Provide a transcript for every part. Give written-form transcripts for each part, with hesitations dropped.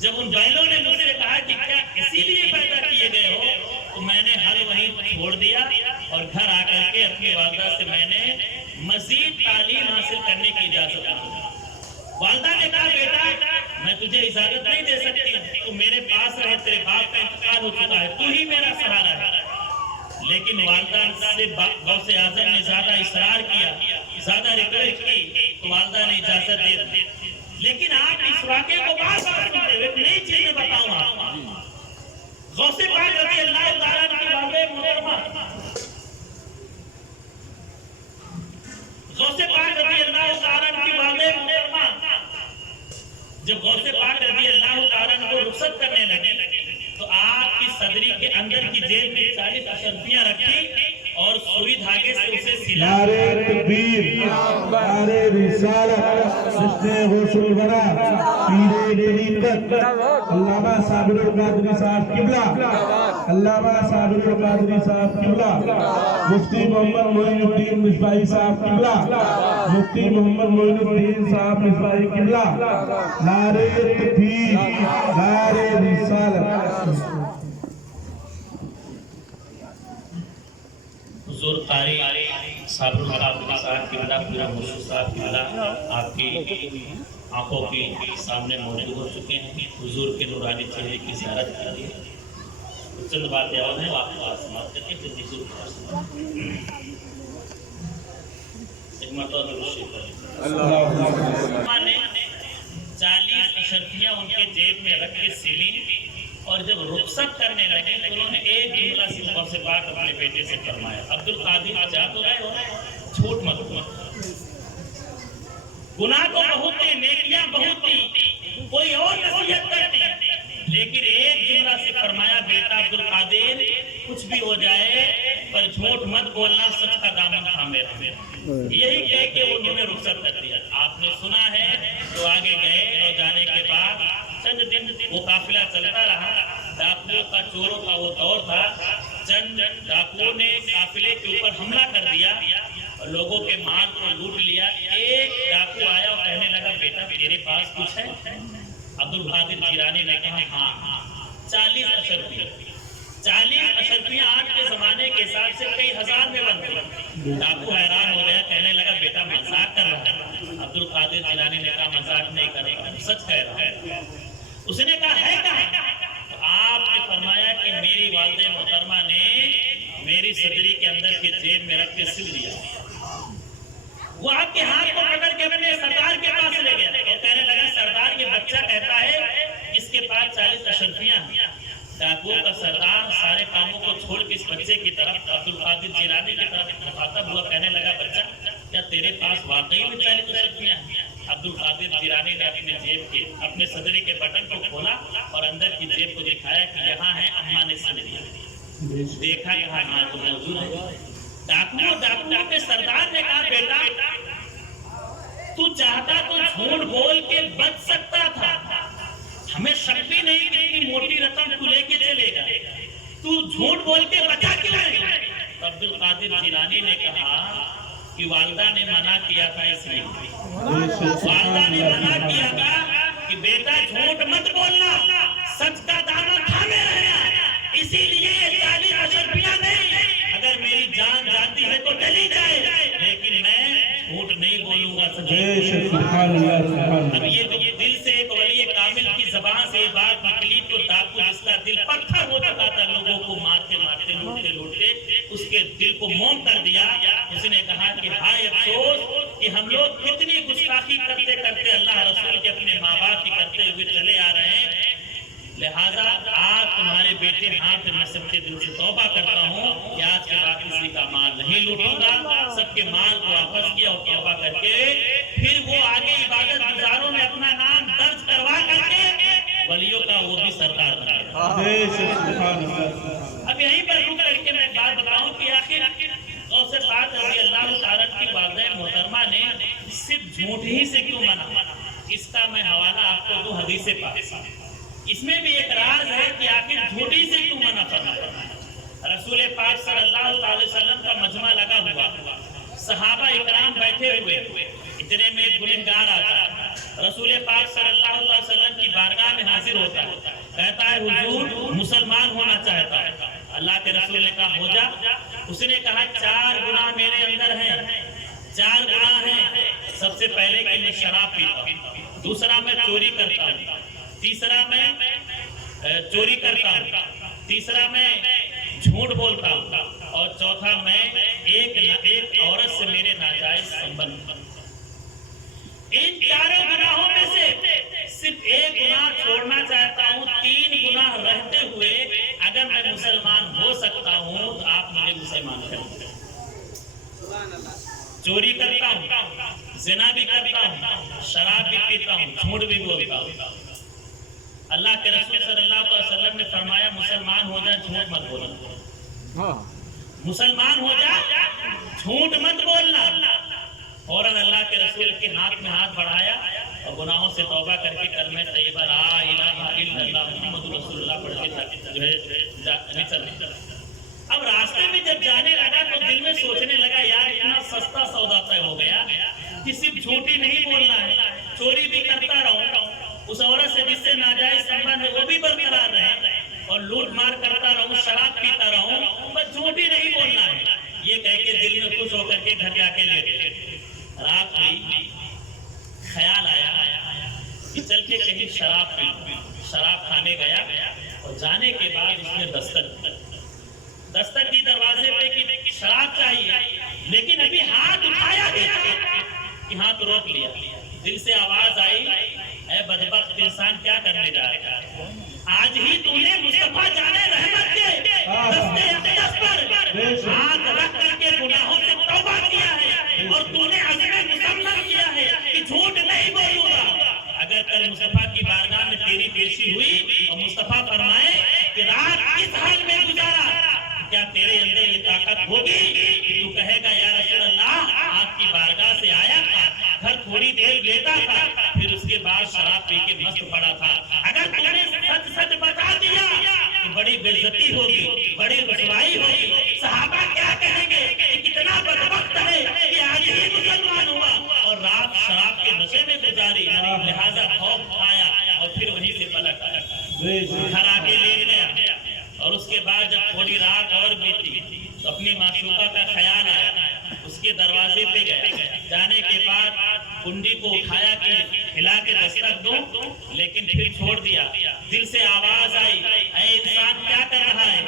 جب ان بہنوں نے مجھ سے کہا کہ کیا اسی لیے پیدا کیے گئے ہو، تو میں نے ہر وہیں چھوڑ دیا اور گھر آ کر کے اپنی والدہ سے میں نے مزید تعلیم حاصل کرنے کی اجازت مانگی۔ والدہ نے کہا بیٹا میں تجھے اجازت نہیں دے سکتی، تو میرے پاس رہے، تیرے باپ کا انتقال ہو چکا ہے، تو ہی میرا سہارا ہے۔ لیکن والدہ سے غوث اعظم نے زیادہ اصرار کیا، زیادہ ریکویسٹ کی، تو والدہ نے اجازت دے دی۔ لیکن آپ اس واقعے کو بار بار سنتے ہوئے ایک نئی چیز میں بتاؤں آپ، غوث پاک رضی اللہ تعالیٰ کی والدہ محترمہ، غوث پاک رضی اللہ تعالیٰ کی والدہ محترمہ جب غوث پاک رضی اللہ تعالیٰ کو رخصت کرنے لگے تو آپ کی صدری کے اندر کی جیب میں 40 اشرفیاں رکھی اور سوئی دھاگے سے اسے سلا۔ نعرہ تکبیر، نعرہ رسالت، جشن غوث الورا، پیر طریقت علامہ صابر القادری صاحب قبلہ، علامہ صابر القادری صاحب قبلہ، مفتی محمد معین الدین مصباحی صاحب قبلہ، مفتی محمد معین الدین صاحب مصباحی قبلہ، نعرہ تکبیر، نعرہ رسالت۔ حضور قاری صابر القادری صاحب قبلہ، پورا مرشد صاحب قبلہ آپ کی آنکھوں کی سامنے موجود ہو چکے ہیں۔ حضور کے نورانی چہرے کی زیارت کر لی، چند باتیں اور ہیں آپ کو سماعت کر کے پھر حضور کا خدمت اور نے 40 اشرفیاں ان کے جیب میں رکھ کے سیلی، اور جب رخصت کرنے لگے تو انہوں نے ایک جملہ سلفوں سے بات اپنے بیٹے سے فرمایا، عبد القادر جا تو رہے ہو، چھوٹ مت ہو، گناہ تو بہت تھی، نیکیاں بہت تھی، کوئی اور نصیحت کرتی، لیکن ایک جملہ سے فرمایا بیٹا عبد القادر کچھ بھی ہو جائے پر جھوٹ مت بولنا، سچ کا دامن تھامے رہنا۔ یہی کہہ کے انہوں نے رخصت کر دیا۔ آپ نے سنا ہے تو آگے گئے اور جانے کے بعد چند دن وہ قافلہ چلتا رہا، ڈاکوؤں کا چوروں کا وہ دور تھا، چند ڈاکوؤں نے قافلے کے اوپر حملہ کر دیا اور لوگوں کے مال کو لوٹ لیا۔ ایک ڈاکو آیا اور کہنے لگا بیٹا میرے پاس کچھ ہے؟ عبد القادر جیلانی نے کہا ہاں 40 اشرفیاں۔ 40 اشرفیاں آج کے زمانے کے حساب سے کئی ہزار میں بنتی۔ ڈاکو حیران ہو گیا، کہنے لگا بیٹا مذاق کر رہا ہے؟ عبد القادر جیلانی نے کہا مذاق نہیں کرے گا، سچ کہہ رہا ہے۔ اس نے کہا ہے کہاں؟ آپ نے فرمایا کہ میری والدہ محترمہ نے میری صدری کے اندر کی جیب میں رکھ کے سل دیا۔ وہ آپ کے ہاتھ کو پکڑ کے اپنے سردار کے پاس لے گیا اور کہنے لگا سردار یہ بچہ کہتا ہے اس کے پاس 40 اشرفیاں۔ ڈاکوؤں کا سردار سارے کاموں کو چھوڑ کے اس بچے کی طرف عبد القادر جیلانی کی طرف مخاطب ہوا، کہنے لگا بچہ کیا تیرے پاس واقعی میں 40 اشرفیاں ہیں؟ عبد القادر جیلانی نے اپنے جیب کے اپنے صدری کے بٹن کو کھولا اور اندر کی جیب کو دکھایا کہ یہاں ہے، اماں نے سن لیا، دیکھا یہاں مال تو موجود ہے۔ ڈاکوؤں کے سردار نے کہا بیٹا تو چاہتا تو جھوٹ بول کے بچ سکتا تھا، ہمیں شک بھی نہیں کہ اتنی موٹی رقم تو لے کے چلے گا، تو جھوٹ بول کے بچا کیوں نہیں؟ عبد القادر جیلانی نے کہا کہ والدہ نے منع کیا تھا، اس لیے والدہ نے منع کیا تھا کہ بیٹا جھوٹ مت بولنا، سچ کا دامن تھامے رہنا، اسی لیے یہ 40 اشرفیاں نہیں، اگر میری جان جاتی ہے تو چلی جائے لیکن میں جھوٹ نہیں بولوں گا۔ اب یہ دل سے ایک ولی کامل کی زبان سے یہ بات نکلی تو ڈاکو جس کا دل پتھر ہو چکا تھا، لوگوں کو مارتے مارتے لوٹتے لوٹتے اس کے دل کو موم کر دیا۔ اس نے کہا کہ ہائے افسوس کہ ہم لوگ کتنی گستاخی کرتے کرتے اللہ رسول کے اپنے ماں باپ کی کرتے ہوئے چلے آ رہے ہیں، لہٰذا آج تمہارے بیٹے ہاں پھر میں سب کے دل سے توبہ کرتا ہوں کہ آج کے بعد کسی کا مال نہیں لوٹوں گا، سب کے مال کو واپس کیا اور توبہ کر کے پھر وہ آگے عبادت گزاروں میں اپنا نام درج کروا کر کے ولیوں کا وہ بھی سردار بنا گیا۔ اب یہیں پر رک کر کے میں بات بتاؤں کہ آخر غوث پاک رضی اللہ تعالیٰ کی والدہ محترمہ نے صرف جھوٹ ہی سے کیوں منع؟ اس کا میں حوالہ آپ کو دو حدیث پاک، اس میں بھی ایک راز ہے کہ آخر جھوٹی سے کیوں منع فرمایا۔ رسول پاک صلی اللہ علیہ وسلم کا مجمع لگا ہوا، صحابہ اکرام بیٹھے ہوئے، اتنے میں ایک گنہگار آتا रसूल पाक सल्लल्लाहु अलैहि वसल्लम की बारगाह में हाजिर होता है, कहता है हुजूर मुसलमान होना चाहता है। अल्लाह के रसूल ने कहा हो जा। उसने कहा 4 गुनाह मेरे अंदर हैं, 4 गुनाह हैं। सबसे पहले कि मैं शराब पीता हूँ, दूसरा मैं चोरी करता हूँ, तीसरा मैं चोरी करता हूँ, तीसरा मैं झूठ बोलता हूँ, और चौथा मैं एक औरत से मेरे नाजायज संबंध। इन चारों गुनाहों में से सिर्फ एक गुनाह छोड़ना चाहता हूँ। 3 गुनाह रहते हुए अगर मैं मुसलमान हो सकता हूँ तो आप मुझे मुसलमान करें। चोरी करता हूँ, जिना भी करता हूँ, शराब भी पीता हूँ, झूठ भी बोलता हूँ। अल्लाह के रसूल सल्लल्लाहु अलैहि वसल्लम ने फरमाया मुसलमान हो जा, झूठ मत बोलना। मुसलमान हो जा, झूठ मत बोलना। फौरन अल्लाह के रसूल के हाथ में हाथ बढ़ाया और गुनाहों से तौबा करके कलमे तैयबा ला इलाहा इल्लल्लाह मुहम्मदुर रसूलुल्लाह पढ़ के जो है चल। अब रास्ते में जब जाने लगा तो दिल में सोचने लगा यार इतना सस्ता सौदा तय हो गया कि सिर्फ झूठ ही नहीं बोलना है, चोरी भी करता रहूं, उस औरत से जिससे नाजायज संबंध है वो भी बरकरार रहे, और लूट मार करता रहूं, शराब पीता रहूं, बस झूठ ही नहीं बोलना है। ये कह के दिल में खुश होकर के घर जाके लेटे। रात हुई, ख्याल आया कि चल के कहीं शराब खाने गया, और जाने के बाद उसने दस्तक दी दरवाजे पे कि शराब चाहिए, लेकिन अभी हाथ उठाया कि हाथ रोक लिया। दिल से आवाज आई, ऐ बदबख्त इंसान क्या करने जा रहा है? आज ही तूने मुस्तफा जाने रहमत के दस्ते अक़दस पर हाथ रख करके गुनाहों से तौबा किया है, और तूने अज़्म मुसम्मा किया है कि झूठ नहीं बोलूंगा। अगर कल मुस्तफा की बारगाह में तेरी पेशी हुई और मुस्तफा फरमाए कि रात किस हाल में गुजारा, क्या तेरे अंदर ये ताकत होगी कि तू कहेगा या रसूल अल्लाह आपकी बारगाह से आया था, घर थोड़ी देर लेता था, फिर उसके बाद शराब पी के मस्त पड़ा था। अगर तूने सच सच बता दिया तो बड़ी बेइज्जती होगी, बड़ी रुसवाई होगी। सहाबा क्या कहेंगे कि कितना बदबख्त है कि आज ही मुसलमान हुआ और रात शराब के नशे में गुजारी। लिहाजा खौफ आया और फिर वहीं से पलट आया, घर आके लेट गया। और उसके बाद जब थोड़ी रात और बीती तो अपनी मासूका का ख्याल आया, उसके दरवाजे पे गया। जाने के बाद कुंडी को उठाया कि हिला के दस्तक दूं, लेकिन फिर छोड़ दिया। दिल से आवाज आई, ऐ इंसान क्या कर रहा है?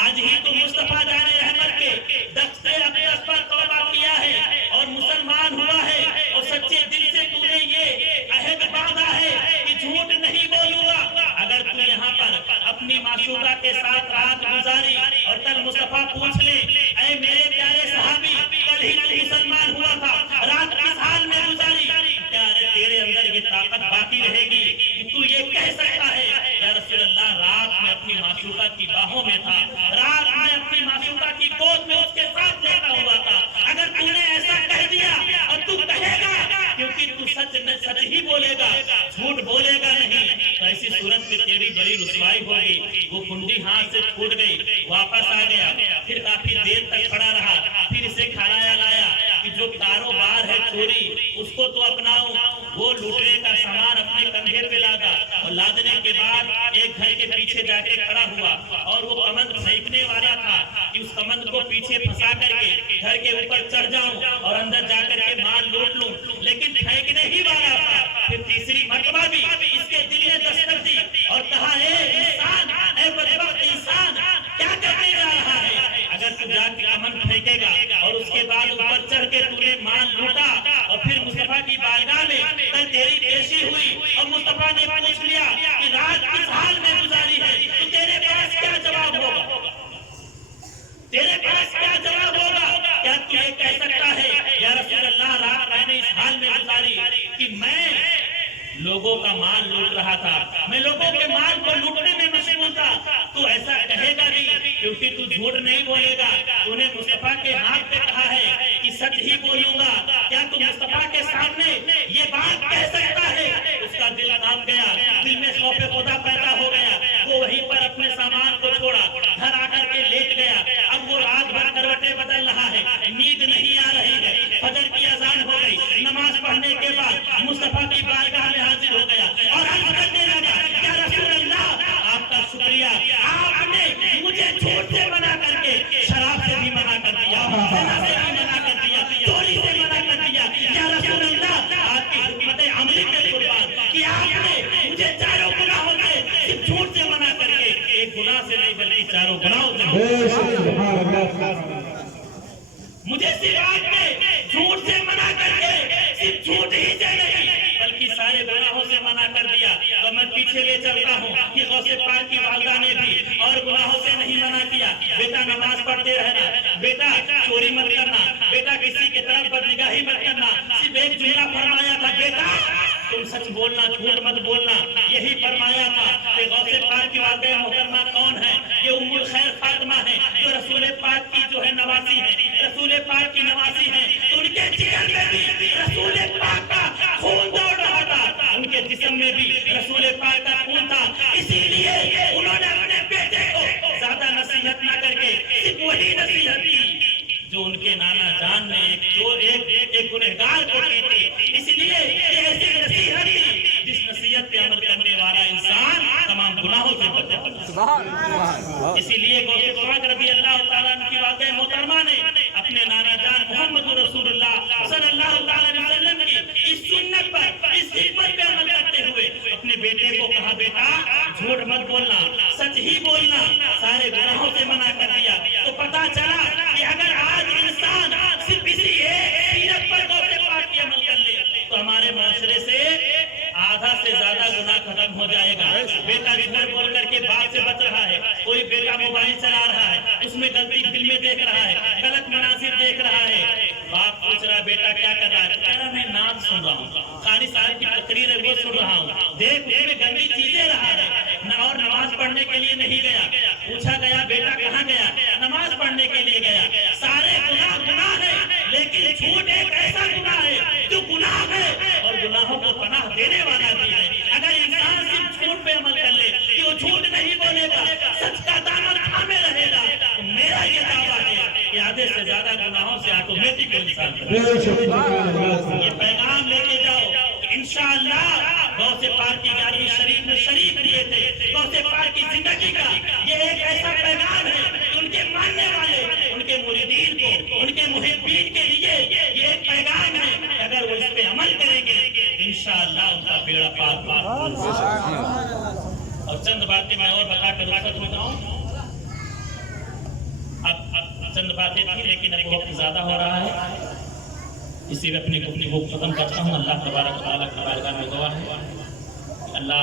आज ही तो मुस्तफा जाने रहमत के दस्ते अक़दस पर तौबा किया है और मुसलमान हुआ है, और सच्चे दिल से तूने ये अहद बांधा है कि झूठ नहीं बोलूंगा। अगर तू यहाँ पर अपनी माशूका के साथ रात गुजारी और कल मुस्तफा पूछ ले, ऐ मेरे प्यारे सहाबी कल ही तू मुसलमान हुआ था, रात किस हाल में गुजारी, क्या तेरे अंदर ये ताकत बाकी रहेगी कि तू ये कह सकता है या रसूल अल्लाह रात में अपनी माशूका की बाहों में था, रात में अपनी माशूका की गोद में उसके साथ लेटा हुआ था? अगर तूने ऐसा कह दिया और तू कहेगा क्योंकि तू सच ही बोलेगा, झूठ बोलेगा नहीं, तो ऐसी सूरत में तेरी बड़ी रुसवाई होगी। वो कुंडी हाथ से छूट गई, वापस आ गया, फिर काफी देर तक खड़ा रहा, फिर इसे खाया लाया कि जो कारोबार है चोरी उसको तो अपनाऊं। वो लूटने का सामान अपने कंधे पे लादा, और लादने के बाद एक घर के पीछे जाके खड़ा हुआ, और वो कमंद फेंकने वाला था कि उस कमंद को पीछे फंसा करके घर के ऊपर चढ़ जाऊं और अंदर जाकर के माल लूट लूं, लेकिन फेंकने ही वाला था। फिर तीसरी मर्तबा भी इसके दिल ने दस्तक दी और कहा, इंसान, ऐ बदबख्त इंसान, क्या करने जा रहा है? अगर तू जाके कमंद फेंकेगा और उसके बाद ऊपर चढ़ के तूने माल लूटा और फिर मुस्तफा की बारगाह में कल तेरी पेशी हुई और मुस्तफा ने पूछ लिया कि रात किस हाल में गुजारी है, तो तेरे पास क्या जवाब होगा? तेरे पास क्या जवाब होगा? क्या तू ये कह सकता है या रसूल अल्लाह रात मैंने इस हाल में गुजारी कि मैं लोगों का माल लूट रहा था, मैं लोगों के माल को लूटने में मशगूल था? तू ऐसा कहेगा नहीं क्योंकि तू झूठ नहीं बोलेगा। तूने मुस्तफा के हाथ पे कहा है कि सच ही बोलूंगा। क्या तू मुस्तफा के सामने ये बात कह सकता है? उसका दिल कांप गया, दिल में खौफ खुदा पैदा हो गया। वो वहीं पर अपने सामान को छोड़ा, घर आकर के लेट गया। अब वो रात भर करवटें बदल रहा है, नींद नहीं आ रही है। फजर की अजान हो गई, नमाज पढ़ने के बाद मुस्तफा की बारगाह में गुनाह से नहीं बल्कि चारों गुनाहों से। मुझे सिर्फ आपने झूठ से मना करके सिर्फ झूठ ही से नहीं बल्कि सारे गुनाहों से मना कर दिया। तो मैं पीछे ले चलता हूँ कि गौसे पाक की वालदा ने भी और गुनाहों से नहीं मना किया। बेटा नमाज पढ़ते रहना, बेटा चोरी मत करना, बेटा किसी की तरफ बदनिगाही मत करना। सिर्फ एक जुमला फरमाया था, बेटा तुम सच बोलना, झूठ मत बोलना, यही फरमाया था। कि गौसे पाक की वालदा मोहतरमा कौन है? ये उम्मुल खैर फातिमा है, जो रसूल पाक की जो है नवासी है, रसूल पाक की नवासी है। उनके जिगर में भी रसूल पाक का खून दौड़ रहा था, उनके जिस्म में भी रसूल पाक का खून था। इसीलिए उन्होंने अपने बेटे को ज्यादा नसीहत ना करके सिर्फ वही नसीहत की जो उनके नाना जान ने एक गुनहगार को की थी। इसलिए ये ऐसी नसीहत थी जिस नसीहत पे अमल करने वाला इंसान तमाम गुनाहों से बच जाता है। इसीलिए गौसे पाक रज़ी अल्लाह तआला अन्हु की वालदा मोहतरमा ने अपने नाना जान मोहम्मद रसूलुल्लाह सल्लल्लाहु अलैहि वसल्लम की इस सुन्नत पर, इस हिकमत पे अमल करते हुए अपने बेटे को कहा, बेटा झूठ मत बोलना, सच ही बोलना, सारे गुनाहों से मना कर दिया। तो पता चला कि अगर आज इंसान सिर्फ इसी एक सीरत पर गौसे पाक की अमल कर ले तो हमारे माशरे से आधा से ज्यादा गुनाह खत्म हो जाएगा। बेटा झूठ बोल करके बाप से बच रहा है, कोई बेटा मोबाइल चला रहा है, उसमें गलती फिल्में देख रहा है, गलत मनासिर देख रहा है, बाप पूछ रहा बेटा क्या कर रहा है? कह रहा मैं नाम सुन रहा हूँ, खाली साहब की तकरीर है वो सुन रहा हूँ। देख उसमें गंदी चीजें रहा है और नमाज पढ़ने के लिए नहीं गया। पूछा गया बेटा कहाँ गया? नमाज पढ़ने के लिए गया। सारे गुनाह गुनाह है, लेकिन झूठ एक ऐसा गुनाह है जो गुनाह है और गुनाहों को पनाह देने वाला भी है। अगर इंसान सिर्फ झूठ पे अमल कर ले कि वो झूठ नहीं बोलेगा, सच का दामन थामे रहेगा, तो मेरा ये दावा है कि आधे से ज्यादा गुनाहों से ऑटोमेटिक इंसान ये पैगाम लेके जाओ। इंशाअल्लाह गौसे पाक की 11वीं शरीफ में शरीफ लिए थे। गौसे पाक की जिंदगी का ये एक ऐसा पैगाम है कि उनके मानने वाले, उनके मुरीदीन को, उनके मुहिब्बीन के लिए ये एक पैगाम है। अगर वो इस पे अमल करेंगे इंशाअल्लाह उनका बेड़ा पार पार। और चंद बातें मैं और बता कर रुखसत हो जाऊं। अब चंद बातें थी लेकिन अब वक्त ज्यादा हो रहा है, इसी में अपनी गुफ्तगू खत्म करता हूँ। अल्लाह तबारक व तआला की बारगाह में दुआ है, अल्लाह